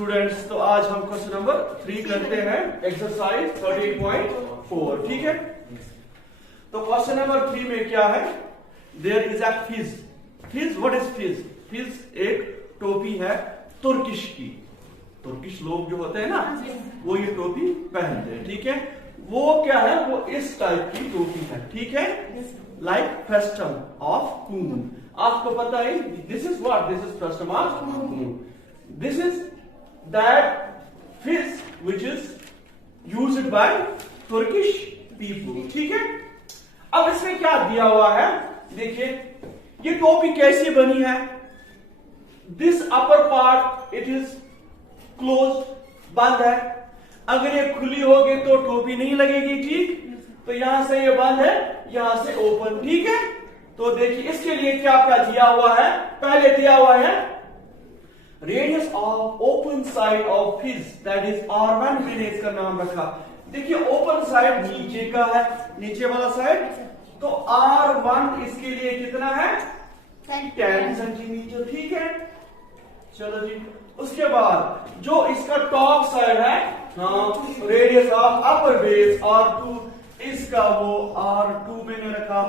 Students, तो आज हम क्वेश्चन नंबर 3 करते हैं, एक्सरसाइज 30.4। ठीक है, तो क्वेश्चन नंबर 3 में क्या है, देयर इज अ फिज। फिज, व्हाट इज फिज? फिज एक टोपी है तुर्किश की। तुर्किश लोग जो होते हैं ना, वो ये टोपी पहनते हैं। ठीक है, वो क्या है, वो इस टाइप की टोपी है। ठीक है, लाइक फेस्टम ऑफ कून। आपको पता है this is what, this is frustum of cone. This is that fez which is used by Turkish people. ठीक है, अब इसमें क्या दिया हुआ है, देखिए ये टोपी कैसी बनी है। This upper part it is close, बंद है। अगर ये खुली होगी तो टोपी नहीं लगेगी। ठीक, तो यहां से ये बंद है, यहां से ओपन। ठीक है, तो देखिए इसके लिए क्या क्या दिया हुआ है। पहले दिया हुआ है radius of open side of फिज, दैट इज R1 मैंने इसका नाम रखा। देखिए ओपन साइड नीचे का है, नीचे वाला साइड, तो R1 इसके लिए कितना है, 10 सेंटीमीटर। ठीक है, चलो जी। उसके बाद जो इसका टॉप साइड है, radius of upper base R2, इसका वो R2 मैंने रखा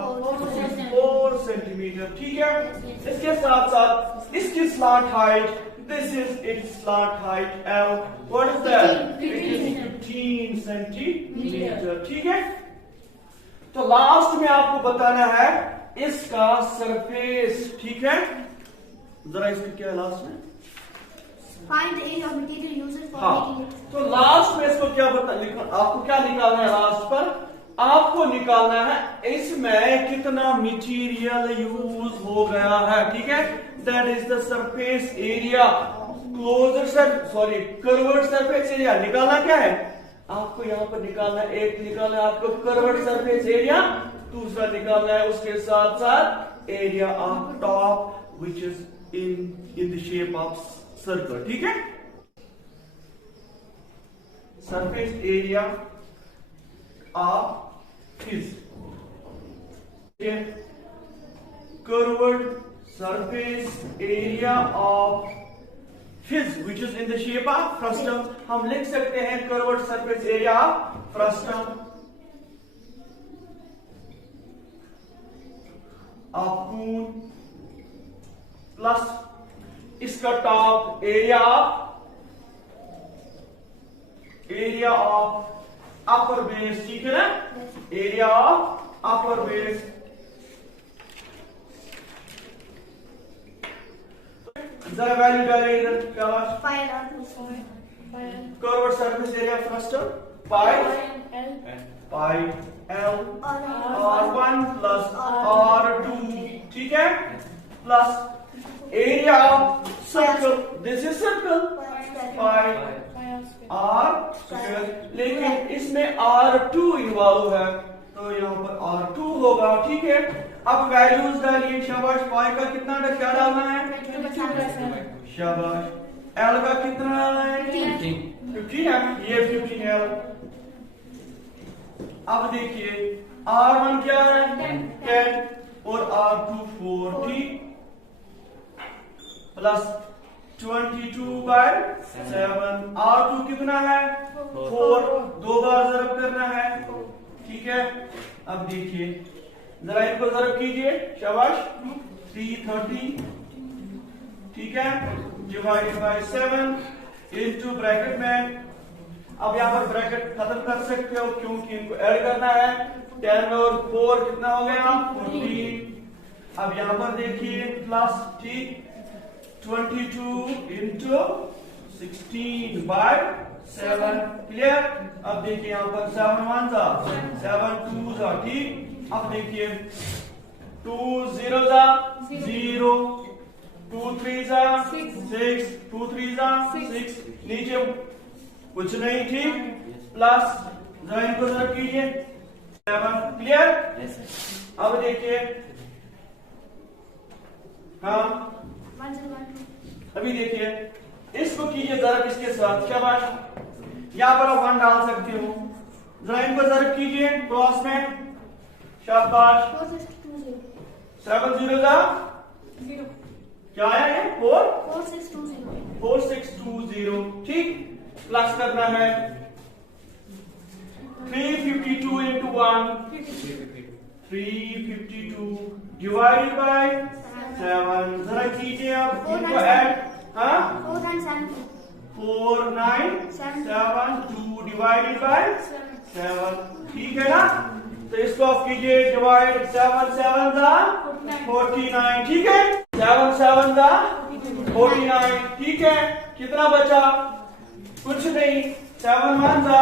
4 सेंटीमीटर। ठीक है, इसके साथ साथ इसकी slot height, this is it's slot height L, what is that, it is 15 centimetre. ठीक है, तो लास्ट में आपको बताना है इसका सरफेस। ठीक है, जरा इसका क्या है लास्ट में, Find the area of material used for making it. तो लास्ट में इसको क्या आपको क्या निकालना है, लास्ट पर आपको निकालना है इसमें कितना मटेरियल यूज हो गया है। ठीक है, that is the surface area, closer curved surface area. निकालना क्या है आपको, यहाँ पर निकालना है, एक निकालना है आपको कर्व्ड सरफेस एरिया, दूसरा निकालना है उसके साथ साथ area of top which is in the shape of circle. ठीक है, surface area of fez, curved surface area of fez which is in the shape of frustum. हम लिख सकते हैं curved surface area of frustum of cone plus इसका top area of upper base. ठीक है ना, एरिया ऑफ अपर बेस, जरा value डालिए इधर, क्या curved surface area frustum pi L R1 plus R2। ठीक है, plus area of circle, this is circle pi R square, लेकिन इसमें R2 इन्वॉल्व है तो यहाँ पर R2 होगा। ठीक है, अब वैल्यूज डालिए, शाबाश। पाई का कितना क्या डालना है, शाबाश। L का कितना डालना है, 15 है, ये 15 L। अब देखिए R1 क्या है, 10 और R2 4। ठीक, प्लस 22/7, R2 कितना है, 4, 2 बार ज़रब करना है। ठीक है, अब देखिए जरा इनको ज़रब कीजिए, शाबाश। 330, ठीक है, डिवाइडेड बाय 7 इनटू ब्रैकेट में। अब यहाँ पर ब्रैकेट खत्म कर सकते हो क्योंकि इनको ऐड करना है। 10 और 4 कितना हो गया, 14। अब यहाँ पर देखिए प्लस, ठीक, 22 इंटू 16/7, क्लियर। अब देखिए यहाँ पर 7 1 जा, 7 2 जा। ठीक, अब देखिए 2 0 जा 0, 2 3 जा 6, 2 3 जा 6, नीचे कुछ नहीं। ठीक, प्लस जरा इनको जरा कीजिए 7, क्लियर। अब देखिए, हाँ अभी देखिए इसको कीजिए जरा इसके साथ, शाबाश। यहां पर आप 1 डाल सकते हो, जरा इनको जरा कीजिए क्रॉस में, शाबाश। 7 0 जा क्या आया ये 4620 ठीक। प्लस करना है 352 into 1 352 डिवाइडेड बाय 7 जरा कीजिए आप इनको ऐड 4972 डिवाइडेड बाय 7 ठीक है ना। तो इसको आप कीजिए डिवाइड 7 7 दा 49 ठीक है 7 7 दा 49 ठीक है। कितना बचा कुछ नहीं 7 1 दा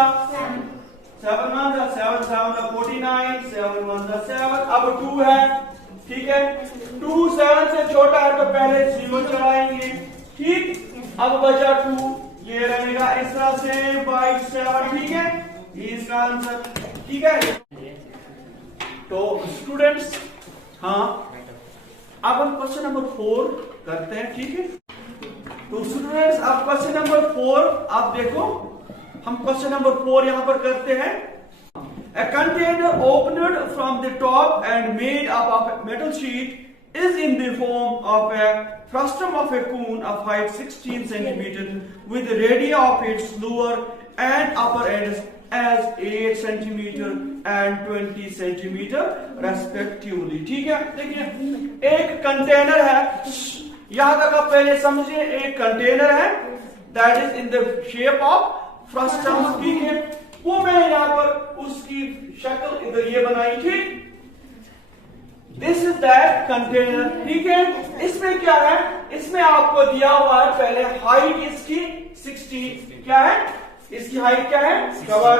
7 1 दा 7 7 दा 49 7 1 दा 7 अब 2 है ठीक है 2 7 से छोटा है तो पहले 0 चढ़ाएंगे ठीक। अब बचा 2 ये रहेगा इस तरह से बाई 7 ठीक है इसका आंसर ठीक है। तो स्टूडेंट्स हाँ अब हम क्वेश्चन नंबर 4 करते हैं ठीक है। तो स्टूडेंट्स अब क्वेश्चन नंबर 4 आप देखो हम क्वेश्चन नंबर 4 यहां पर करते हैं। A container opened from the top and made up of a metal sheet is in the form of a frustum of a cone of height 16 cm with the radii of its lower and upper ends as 8 cm and 20 cm respectively ठीक है। देखिए एक container है यहां तक आप पहले समझिए एक कंटेनर है that is in the shape of frustum ठीक है। वो मैंने यहां पर उसकी शक्ल इधर ये बनाई ठीक। दिस इज दैट कंटेनर ठीक है। इसमें क्या है इसमें आपको दिया हुआ है पहले हाइट इसकी 60 क्या है इसकी हाइट क्या है शाबाश।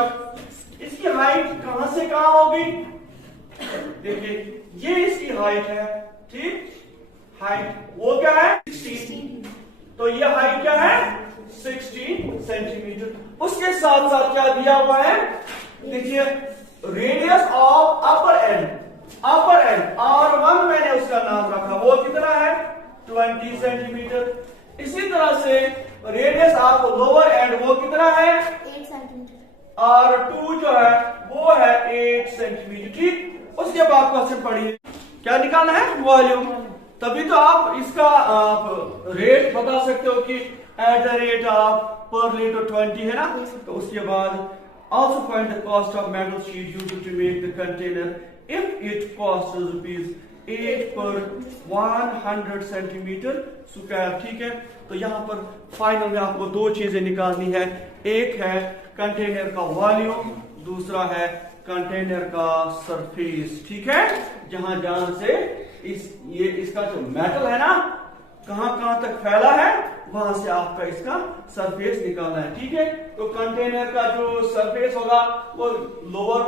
इसकी हाइट कहां से कहां होगी देखिए ये इसकी हाइट है ठीक। हाइट वो क्या है 16 तो ये हाइट क्या है 16 सेंटीमीटर। उसके साथ साथ क्या दिया हुआ है देखिए radius of upper and R1 मैंने उसका नाम रखा वो कितना है 20 सेंटीमीटर। इसी तरह से रेडियस ऑफ लोअर एंड वो कितना है 8 सेंटीमीटर। R2 जो है वो है 8 सेंटीमीटर ठीक। उसके बाद क्वेश्चन पढ़िए क्या निकालना है वॉल्यूम। तभी तो आप इसका रेट बता सकते हो कि एट द रेट ऑफ पर लीटर 20 है ना। तो उसके बाद also find the cost of metal sheet used to make the container if it costs rupees 8 per 100 centimeter square ठीक है। तो यहाँ पर फाइनल में आपको दो चीजें निकालनी है एक है कंटेनर का वॉल्यूम दूसरा है कंटेनर का सरफेस ठीक है। जहां जहां से इसका जो मेटल है ना कहां तक फैला है वहां से आपका इसका सरफेस निकालना है ठीक है। तो कंटेनर का जो सरफेस होगा वो लोअर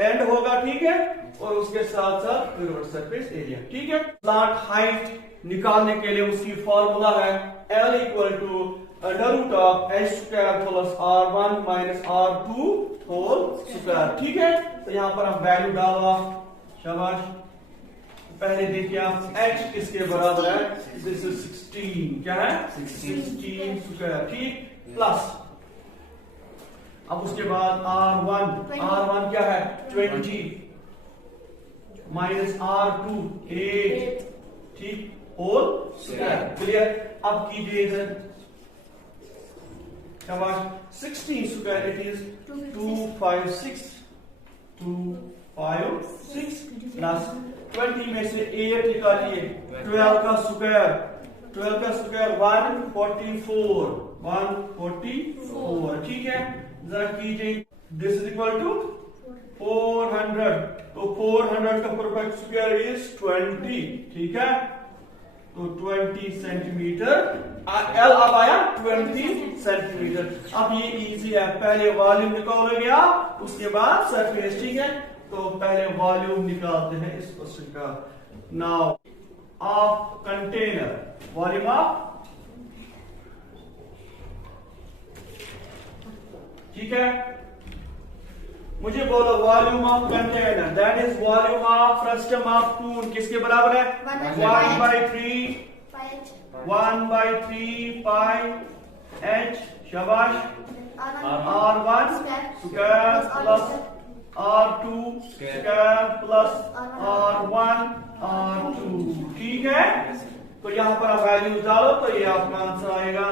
एंड होगा ठीक है और उसके साथ साथ सरफेस एरिया ठीक है। प्लांट हाइट निकालने के लिए उसकी फॉर्मूला है L equal to under root of h square plus R1 minus R2 whole square ठीक है। तो यहां पर हम वैल्यू डाला शाबाश। पहले देखिए आप h किसके बराबर है दिस इज 16 क्या है 16 स्क्वायर ठीक प्लस अब उसके बाद R1 क्या है 20 माइनस R2 8 ठीक होल स्क्वायर क्लियर। अब कीजिए इधर शाबाश 16 स्क्वायर इट इज 256 प्लस 20 में से 8 निकालिए 12 का स्क्वायर 144 ठीक है। जरा कीजिए दिस इज इक्वल टू 400 तो 400 का परफेक्ट स्क्वायर इज 20 ठीक है। तो 20 सेंटीमीटर L अब आया 20 सेंटीमीटर। अब ये इजी है पहले वॉल्यूम निकालोगे आप उसके बाद सरफेस ठीक है। तो पहले वॉल्यूम निकालते हैं इस क्वेश्चन का। Now of container volume of ठीक है मुझे बोलो volume of container that is volume of frustum of cone किसके बराबर है 1/3 पाई h शाबाश R1 square plus R2 square plus R1 R2 ठीक है। तो यहां पर आप वैल्यूज डालो तो ये आपका आंसर आएगा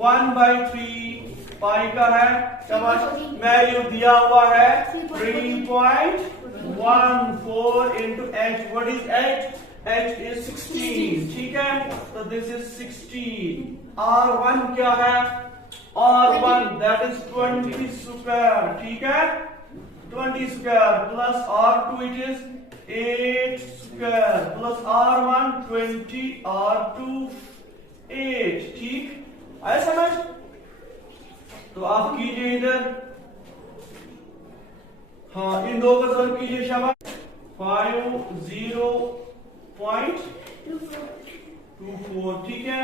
1/3 पाई का है। शाबाश, वैल्यू दिया हुआ है 3.14 into h। What is h? h is 16, ठीक है। तो दिस इज 16। r1 क्या है? r1 दैट इज 20 स्क्वायर, ठीक है। 20 square plus r2 it is 8 square plus r1 20 r2 8, ठीक। आया समझ? तो आप कीजिए इधर, हाँ इन दो का सॉल्व कीजिए। शाबाश, 50.24, ठीक है।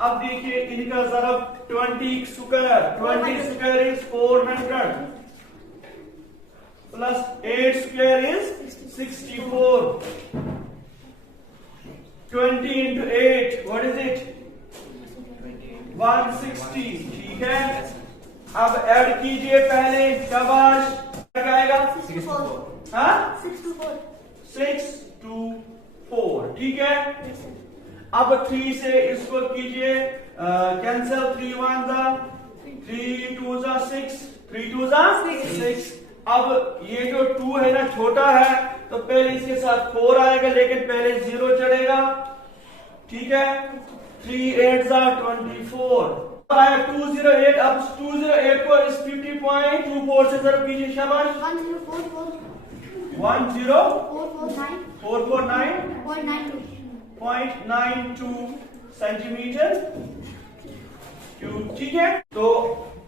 अब देखिए इनका जरब 20 square, 20 square is 400 plus 8 square is 64। 20 into 8, what is it? 160, ठीक है। अब ऐड कीजिए पहले। शाबाश, क्या आएगा? 624। हाँ 624। 624, ठीक है। अब 3 से इसको कीजिए कैंसिल। 3 1 जा 3 2 जा 6, 3 2 जा 6। अब ये जो 2 है ना छोटा है, तो पहले इसके साथ 4 आएगा, लेकिन पहले 0 चढ़ेगा, ठीक है। 3 8 जा 24 आया 208। अब 208 को इस 50.24 से जरूर कीजिए। शाबाश, 10449.92 सेंटीमीटर क्यूब, ठीक है। तो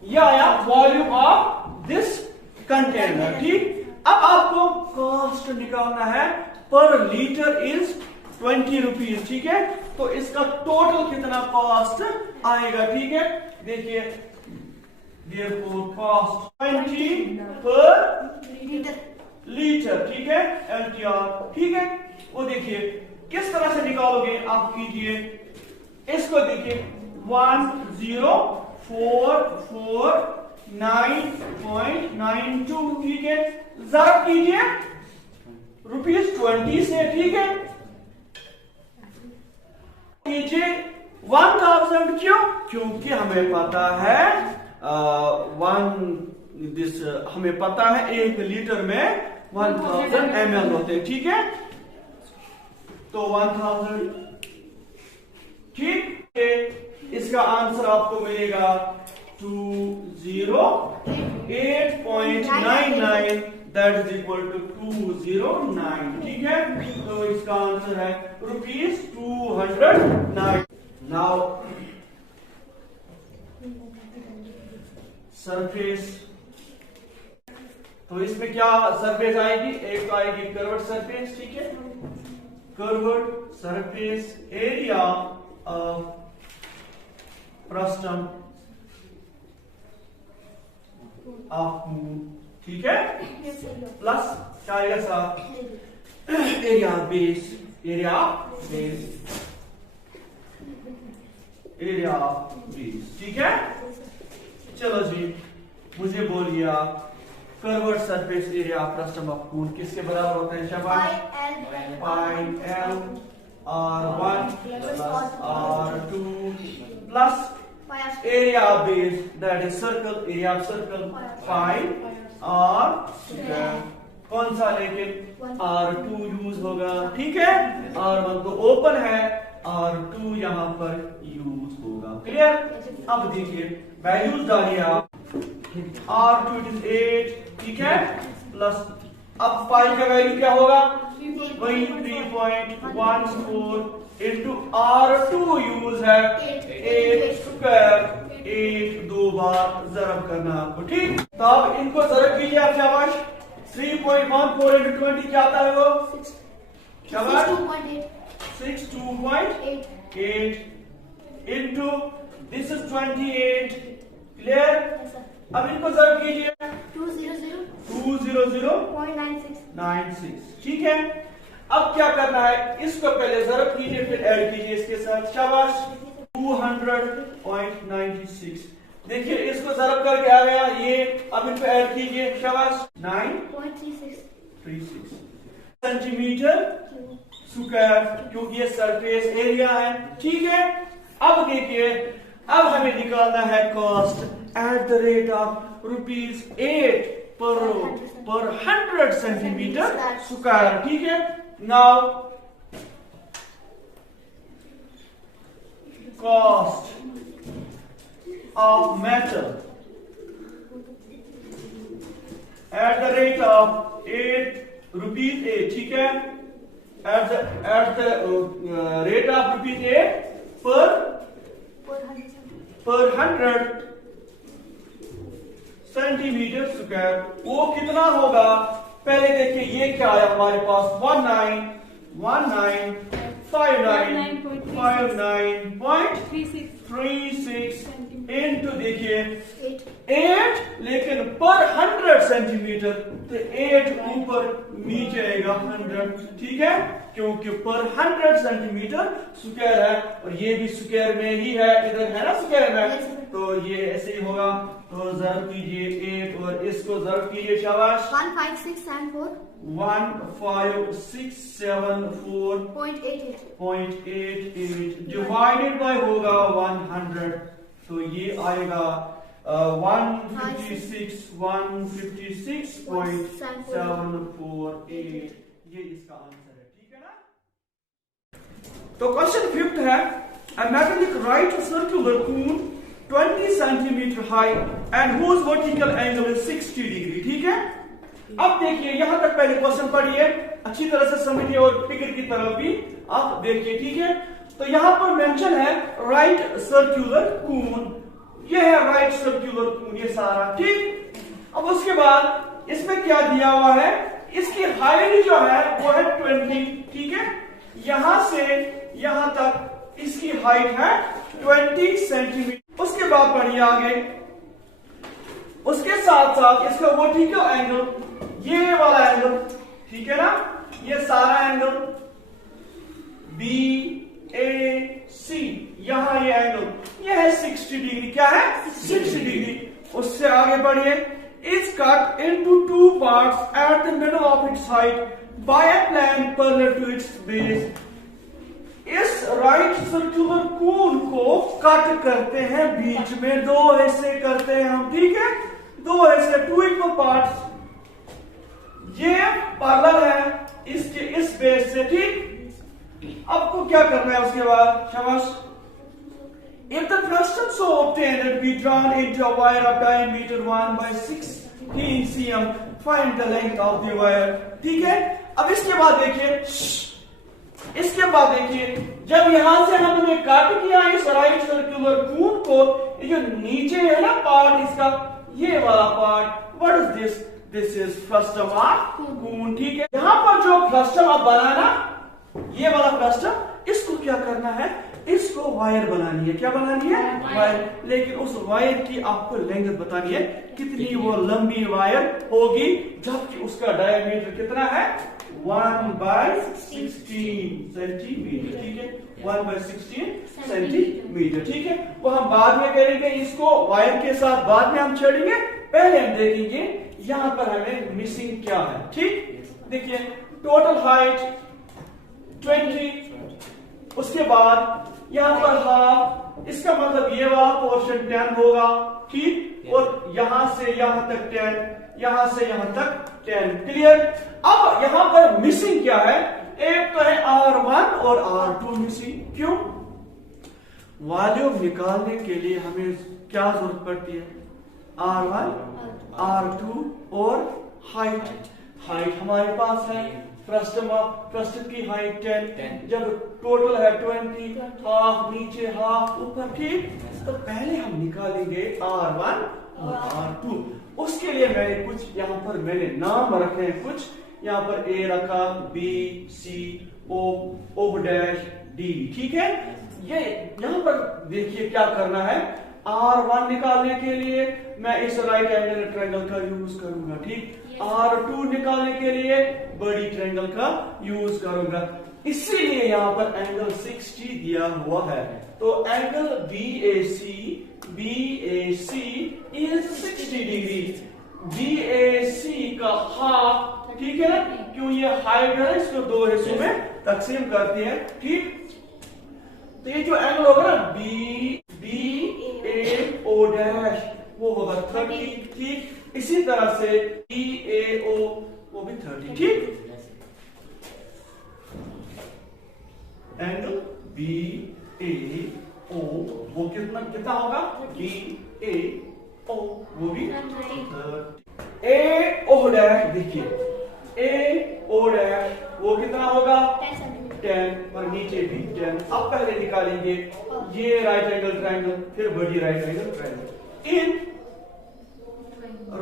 यह आया वॉल्यूम ऑफ दिस कंटेनर, ठीक। अब आपको कॉस्ट निकालना है। पर लीटर इज 20 रुपीज, ठीक है। तो इसका टोटल कितना कॉस्ट आएगा, ठीक है। देखिए therefore कॉस्ट 20 पर लीटर, ठीक है, LTR, ठीक है। वो देखिए किस तरह से निकालोगे आप, कीजिए इसको। देखिए 1044.92, ठीक है। जरा कीजिए ₹20 से, ठीक है। कीजिए 1000, क्यों? क्योंकि हमें पता है हमें पता है 1 लीटर में 1000 ml होते हैं, ठीक है। तो 1000, ठीक है। इसका आंसर आपको मिलेगा 208.99, दैट इज इक्वल टू 209, ठीक है। तो इसका आंसर है ₹209। नाउ सरफेस, तो इसमें क्या सरफेस आएगी? एक तो आएगी कर्व्ड सरफेस, ठीक है। Curved surface area of frustum of moon, ठीक है। प्लस क्या आएगा साथ? Area base, area base, area base, ठीक है। चलो जी, मुझे बोलिए आप, curved surface area of frustum of moon किसके बराबर होता है? शाबाश, पाई L R1 plus R2 plus area of base, that is circle, area of circle, pi R square. कौन सा? लेकिन R2 यूज होगा, ठीक है। R1 तो ओपन है, R2 यहां पर यूज होगा, क्लियर। अब देखिए वैल्यूज डालिए आप। R2 इट इज 8, ठीक है, प्लस अब पाई का वैल्यू क्या होगा? वही 3.14 इंटू R2 यूज है 8 स्क्वायर, 8 दो बार जरब करना आपको, ठीक। तो अब इनको जरब कीजिए आप। शाबाश, 3.14 इंटू 20 क्या आता है? वो शाबाश 62.8 इंटू दिस इज 28, क्लियर। अब इनको जरब कीजिए 200.96, ठीक है। अब क्या करना है? इसको पहले जरब कीजिए, फिर ऐड कीजिए इसके साथ। शाबाश, 200.96। देखिए इसको जरब करके आ गया ये। अब इनको ऐड कीजिए। शाबाश, 9.36 सेंटीमीटर स्क्वायर, क्योंकि ये सरफेस एरिया है। ठीक है, अब देखिए, अब हमें निकालना है cost at the rate of ₹8 पर 100 सेंटीमीटर स्क्वायर। ठीक है, now cost of metal at the rate of ₹8, ठीक है, at the rate of ₹8 per 100 centimetre square. वो कितना होगा, पहले देखिए ये क्या आया हमारे पास, 19,59.36 इंटू देखिए 8, लेकिन पर 100 सेंटीमीटर, तो 8 ऊपर नीचे आएगा 100। ठीक है, क्योंकि पर 100 सेंटीमीटर स्क्वायर है, और ये भी स्क्वायर में ही है, इधर है ना स्क्वायर में, तो ये ऐसे ही होगा। तो ज़र्ब कीजिए 8 और इसको ज़र्ब कीजिए, शाबाश, 15674.88 डिवाइडेड बाय होगा 100, तो ये आएगा 156.748। ये इसका आंसर है। ठीक है ना। तो क्वेश्चन 5th है, a metallic right circular cone 20 centimeter high and whose vertical angle is 60 degree। ठीक है, अब देखिए यहां तक पहले क्वेश्चन पढ़िए, अच्छी तरह से समझिए और फिगर की तरफ भी आप देखिए। ठीक है, तो यहां पर मेंशन है राइट सर्कुलर कून, ये है राइट सर्कुलर कून, ये सारा। ठीक, अब उसके बाद इसमें क्या दिया हुआ है, इसकी हाइट जो है वो है 20। ठीक है, यहां से यहां तक इसकी हाइट है 20 सेंटीमीटर। उसके बाद पढ़िए आगे, उसके साथ साथ इसका वर्टिकल एंगल, ये वाला एंगल, ठीक है ना, ये सारा एंगल BAC, यहां ये एंगल, ये है 60 डिग्री। क्या है, 60 डिग्री। उससे आगे बढ़िए, is cut into 2 parts at the middle of its height by a plane parallel to its base. इस राइट सर्कुलर कून को कट करते हैं, बीच में 2 हिस्से करते हैं हम। ठीक है, 2 हिस्से, 2 इक्वल पार्ट्स, ये पैरेलल है इसके इस बेस से। ठीक, आपको क्या करना है उसके बाद, शाबाश, if the frustum so obtained be drawn into a wire of diameter 1/16 cm, find the length of the wire। ठीक है, अब इसके बाद देखिए, इसके बाद देखिए, जब यहां से हमने कट किया इस राइट सर्कुलर कून को, ये जो नीचे है ना पार्ट इसका, ये वाला part, what is this, this is frustum of cone. ठीक है, यहां पर जो फ्रस्टम आप बनाना, ये वाला फ्रस्टम, इसको क्या करना है, इसको वायर बनानी है। क्या बनानी है, वायर। लेकिन उस वायर की आपको लेंथ बतानी है, कितनी वो लंबी वायर होगी, जबकि उसका डायमीटर कितना है, 1/16 सेंटीमीटर। ठीक है, 1/16 सेंटीमीटर। ठीक है, वो हम बाद में करेंगे, इसको वायर के साथ बाद में हम छेड़ेंगे, पहले हम देखेंगे यहां पर हमें मिसिंग क्या है। ठीक, देखिए टोटल हाइट 20, उसके बाद यहां पर हाफ, इसका मतलब ये वाला पोर्शन 10 होगा। ठीक, और यहां से यहां तक 10, यहां से यहां तक 10। क्लियर। अब यहां पर मिसिंग क्या है, एक तो है R1 और R2 मिसिंग। क्यों, वॉल्यूम निकालने के लिए हमें क्या जरूरत पड़ती है, R1 R2 और हाइट। हाइट हमारे पास है, फ्रस्टम की हाइट 10, जब टोटल है 20, हाफ नीचे हाफ ऊपर। ठीक, तो पहले हम निकालेंगे R1 और R2। उसके लिए मैंने कुछ यहाँ पर मैंने नाम रखे हैं, कुछ यहाँ पर A रखा, B C O O'D। ठीक है, ये यहाँ पर देखिए क्या करना है, R1 निकालने के लिए मैं इस राइट एंगल ट्रायंगल का यूज करूंगा। ठीक, R2 निकालने के लिए बड़ी ट्रायंगल का यूज करूंगा, इसीलिए यहाँ पर एंगल 60 दिया हुआ है। तो angle BAC is 60 degree. BAC का हाफ ठीक है ना, क्यों ये हाइट है इसको दो हिस्सों में तकसीम करती है, ठीक। तो ये जो एंगल होगा ना BAO डैश वो होगा 30, ठीक। इसी तरह से BAO वो भी 30, ठीक। एंगल BAO वो कितना होगा BAO वो भी 30। AO डैश देखिए AO डैश वो कितना होगा 10 और नीचे भी 10। अब पहले निकालेंगे ये राइट एंगल ट्रायंगल, फिर बड़ी राइट एंगल ट्रायंगल। इन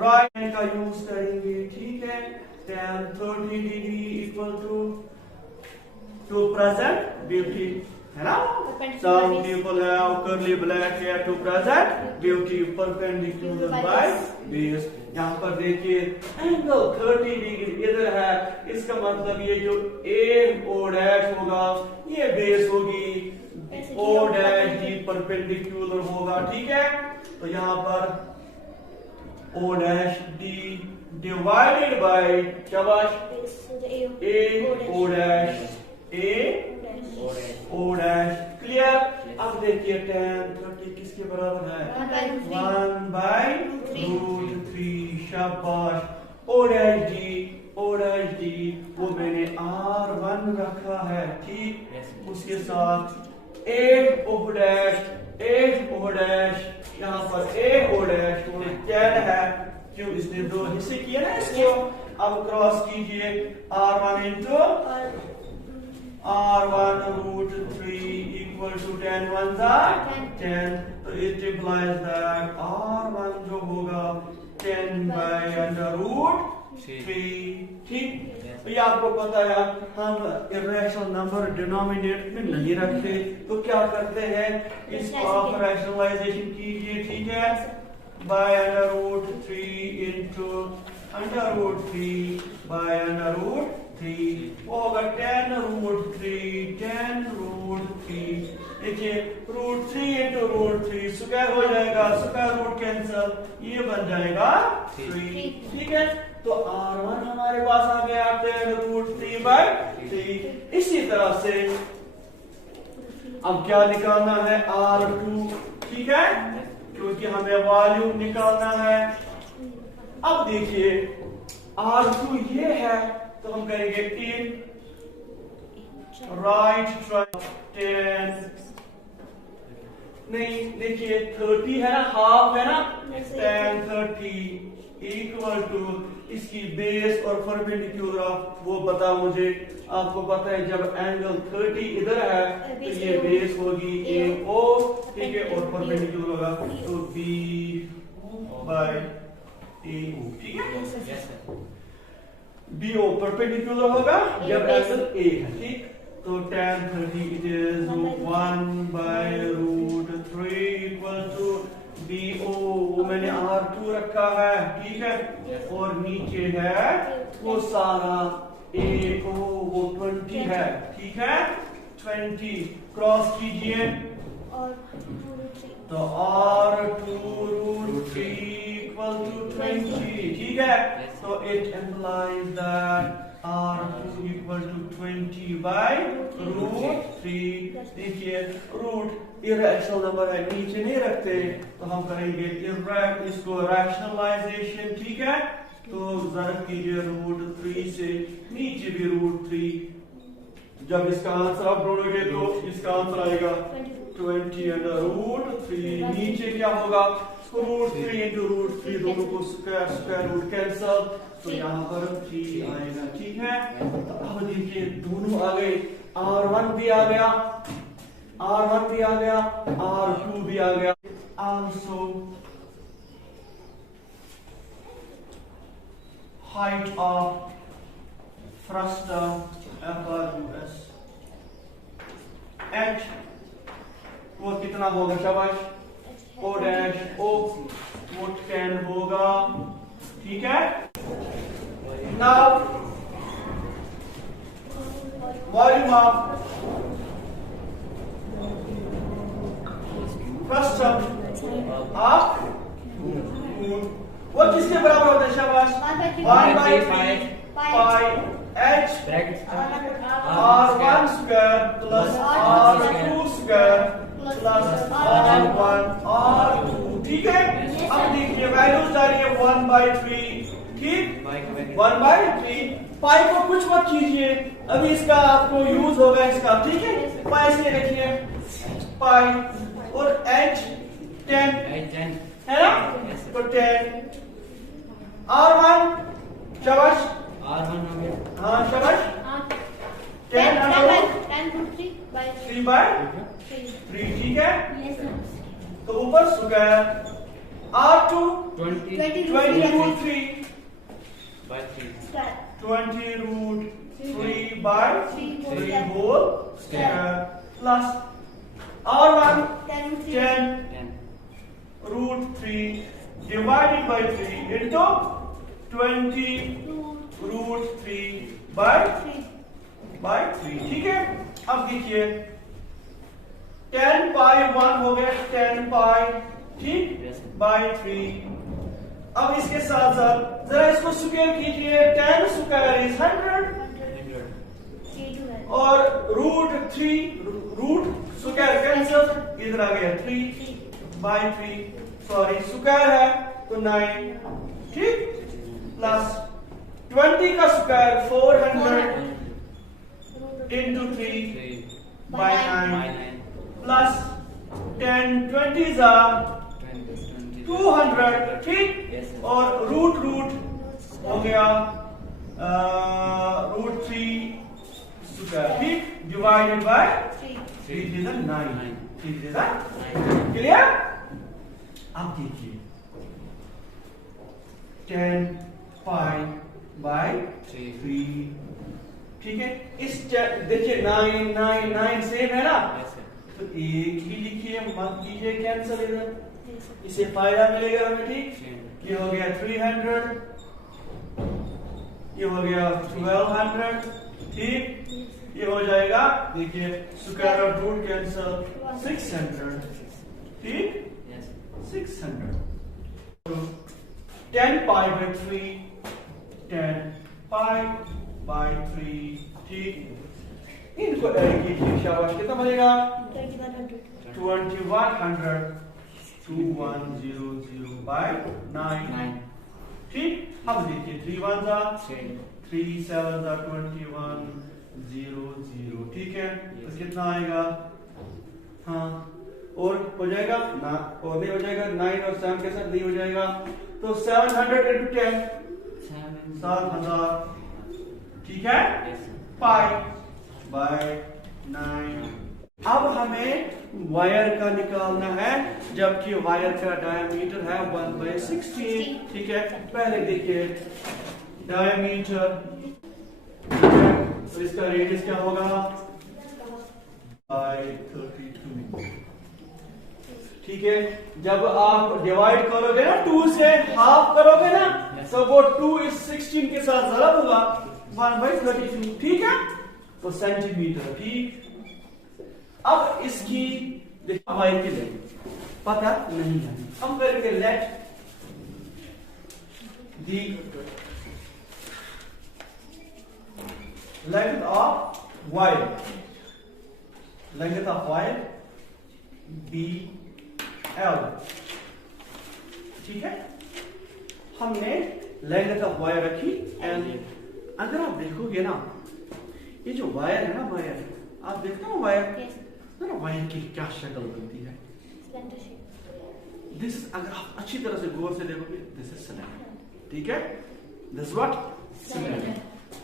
राइट हैंड का यूज करेंगे, ठीक है। tan 30 degree equal to present beauty है ना। Some people have curly black hair to present beauty perpendicular by base। यहाँ पर देखिए एंगल 30 डिग्री इधर है, इसका मतलब ये जो AO डैश होगा ये बेस होगी, O डैश D परपेंडिकुलर होगा, ठीक है। तो यहाँ पर O dash D divided by शाबाश AO dash AO dash, clear. अब देखिए tan 30 किसके बराबर है 1/√3, शाबाश। O डैश D वो मैंने R1 रखा है, ठीक। उसके साथ 8O डैश यहाँ पर AO डैश 10 है, क्यों इसने दो हिस्से किए ना इसको। अब क्रॉस कीजिए R1 into R1√3 equal to 10 1 10। तो it implies that R1 जो होगा 10/√3, ठीक। तो ये आपको पता है हम इरेशनल नंबर डिनोमिनेटर में नहीं रखते, तो क्या करते हैं इसको आप रैशनलाइजेशन कीजिए, ठीक है। by√3 into √3 by√3 वो होगा 10√3 देखिए √3 into √3 स्क्वायर हो जाएगा, स्क्वायर रूट कैंसल, ये बन जाएगा 3, ठीक है। तो R1 हमारे पास आ गया 10√3/3। इसी तरह से अब क्या निकालना है R2, ठीक है, क्योंकि हमें वॉल्यूम निकालना है। अब देखिए R2 ये है, तो हम करेंगे 3 राइट 10 नहीं, देखिए 30 है ना, हाफ है ना, tan 30 इक्वल टू इसकी बेस और परपेंडिकुलर वो बता मुझे। आपको पता है जब एंगल 30 इधर है तो ये बेस होगी AO, ठीक है, और परपेंडिकुलर होगा तो B/AO, ठीक है। BO परपेंडिकुलर होगा जब एंगल A है, ठीक। तो tan 30 it is 1/√3 equal to BO वो मैंने R2 रखा है, ठीक है, और नीचे है वो सारा AO वो 20 है, ठीक है। 20 क्रॉस कीजिए तो R2√3 equal to 20, ठीक है। तो it implies that R2 equal to 20/√3। देखिए रूट इरेशनल नंबर है, नीचे नहीं रखते, तो हम करेंगे इसको रैशनलाइजेशन, ठीक है। तो ज़र्ब कीजिए √3 से, नीचे भी √3। जब इसका आंसर आप ढूंढोगे तो इसका आंसर आएगा 20/√3। नीचे क्या होगा √3 into √3 दोनों को स्क्वायर रूट कैंसल, तो यहाँ पर 3 आएगा, ठीक है। तो अब देखिए दोनों आ गए, R1 भी आ गया, R1 भी आ गया, R2 भी आ गया। Also height of frustum FRUS H वो कितना होगा शाबाश O डैश O वो 10 होगा, ठीक है। Now volume of frustum of वो किसके बराबर होता है शाबाश 1/3 pi h Bracket r1 square plus r2 square plus r1 r2, ठीक है। अब देखिए वैल्यूज आ रही है 1/3, ठीक, 1/3। पाई को कुछ मत कीजिए, अभी इसका आपको यूज होगा इसका, ठीक है। पाई से रखिए पाई और h 10 है ना, तो 10 r1 शाबाश, हाँ शाबाश, 10 3/3, ठीक है। तो ऊपर square r2 20√3 20√3/3 whole square plus r1 10√3 divided by 3 into 20√3/3, ठीक है। अब देखिए 10π1 हो गया 10π, ठीक, by 3। अब इसके साथ साथ जरा इसको स्क्वायर कीजिए, 10 स्क्वायर इज 100 और √3 रूट स्क्वायर कैंसिल, इधर आ गया 3/3, सॉरी स्क्वायर है तो 9, ठीक, प्लस 20 का square 400 into 3/9 plus 10 20s are 200, ठीक, और रूट हो गया √3 स्क्वायर, ठीक, divided by 3 is 9, 3 is 9, clear. अब देखिए 10π/3, ठीक है। इस देखिए 9 सेम है ना, तो एक ही लिखिए, मत कीजिए कैंसिल इधर, इसे फायदा मिलेगा हमें, ठीक। ये हो गया 300, ये हो गया 1200, ठीक, ये हो जाएगा, देखिए स्क्वायर ऑफ रूट कैंसिल 600, ठीक, 600। 10π/3 10π/3, ठीक, इनको ऐड कीजिए, शाबाश, कितना बनेगा 2100 2100/9, ठीक। अब देखिए 3 1s are 3 7s are 2100, ठीक है। तो कितना आएगा, हाँ, और हो जाएगा ना, और नहीं हो जाएगा, 9 और 7 के साथ नहीं हो जाएगा, तो 700 into 10 7000, ठीक है, π/9। अब हमें वायर का निकालना है, जबकि वायर का डायमीटर है 1/16, ठीक है। पहले देखिए डायमीटर, तो इसका रेडियस क्या होगा 32, ठीक है। जब आप डिवाइड करोगे ना 2 से, हाफ करोगे ना, तो वो 2 is 16 के साथ ज़रब होगा 1/32, ठीक है, तो सेंटीमीटर, ठीक। अब इसकी वायर की लेंथ पता नहीं है, हम करेंगे let the length of wire BL, ठीक है। हमने लेंथ ऑफ वायर रखी L। अगर आप देखोगे ना, ये जो वायर है ना, वायर आप देखते हो वायर, वायर की क्या शक्ल बनती है, दिस इज, अगर आप अच्छी तरह से गौर से देखोगे, दिस इज सिलेंडर, ठीक है, दिस व्हाट सिलेंडर।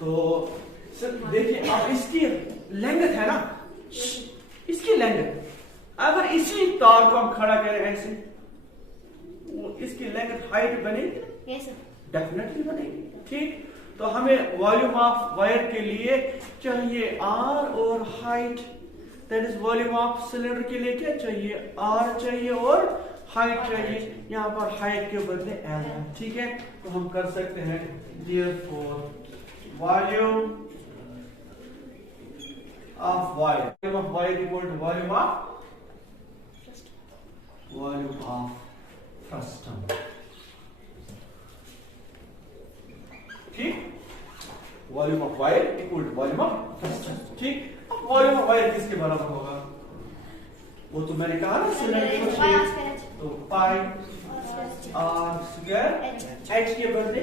तो देखिए अब इसकी लेंथ है ना, इसकी लेंथ, अगर इसी तार को हम खड़ा करें ऐसे, इसकी लेंथ हाइट बनेगी, डेफिनेटली बनेगी, ठीक। तो हमें वॉल्यूम ऑफ वायर के लिए चाहिए R और height, that is volume of cylinder के लिए क्या चाहिए, R चाहिए और हाइट चाहिए, यहाँ पर हाइट के बदले L है, ठीक है। तो हम कर सकते हैं therefore volume of wire, volume of wire equal to volume of frustum, ठीक। Volume of wire equal to volume of crystal. ठीक, अब वॉल्यूम ऑफ वायर किसके बराबर होगा? वो तो मैंने कहा ना सिलेंडर, तो पाई आर स्क्वायर एच के बदले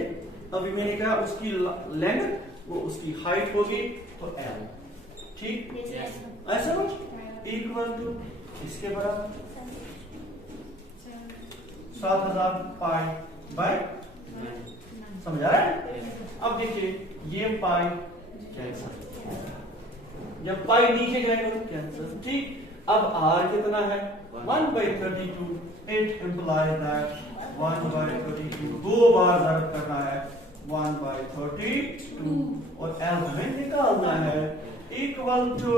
अभी मैंने कहा उसकी लेंथ वो उसकी हाइट होगी तो एल। ठीक, ऐसा कुछ इक्वल टू इसके बराबर 7000 पाई बाय, समझ आ रहा है? अब देखिए ये पाई कैंसिल, जब पाई नीचे जाएगा तो कैंसिल। ठीक, अब आर कितना है? 1/32। इट इम्प्लाइज दैट 1/32 दो बार ज़रूरत करना है 1/32 और एल हमें निकालना है इक्वल टू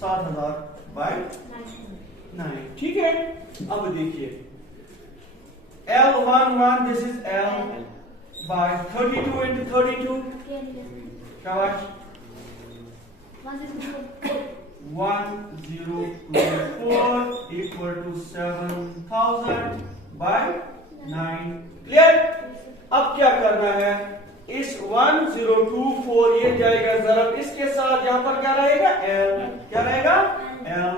7000 बाय 9। ठीक है, अब देखिए L11 this is L by 32 into 32 क्या बात? 1024 equal to 7000 by 9। क्लियर? अब क्या करना है? इस 1024 ये जाएगा जरा इसके साथ, यहां पर क्या रहेगा? L। क्या रहेगा? L।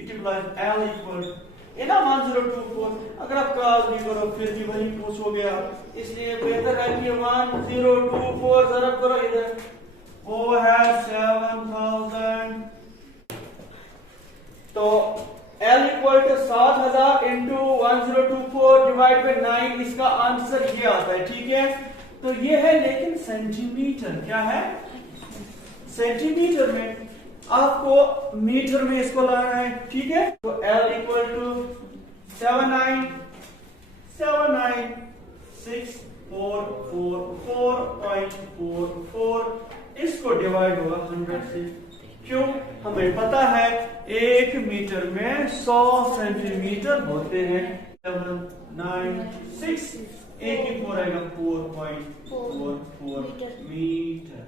It implies L equal ये ना 1024। अगर आप कॉल नहीं करो फिर भी वही पूछोगे आप, इसलिए बेहतर है कि 1024 जरा करो इधर, वो है 7000। तो L equal to 7000 into 1024 divide by 9, इसका आंसर ये आता है। ठीक है, तो ये है लेकिन सेंटीमीटर। क्या है? सेंटीमीटर में, आपको मीटर में इसको लाना है। ठीक है, तो L इक्वल टू 79644.44, इसको डिवाइड होगा 100 से। क्यों? हमें पता है 1 मीटर में 100 सेंटीमीटर होते हैं। 796 1 की 4 आएगा 4.44 मीटर।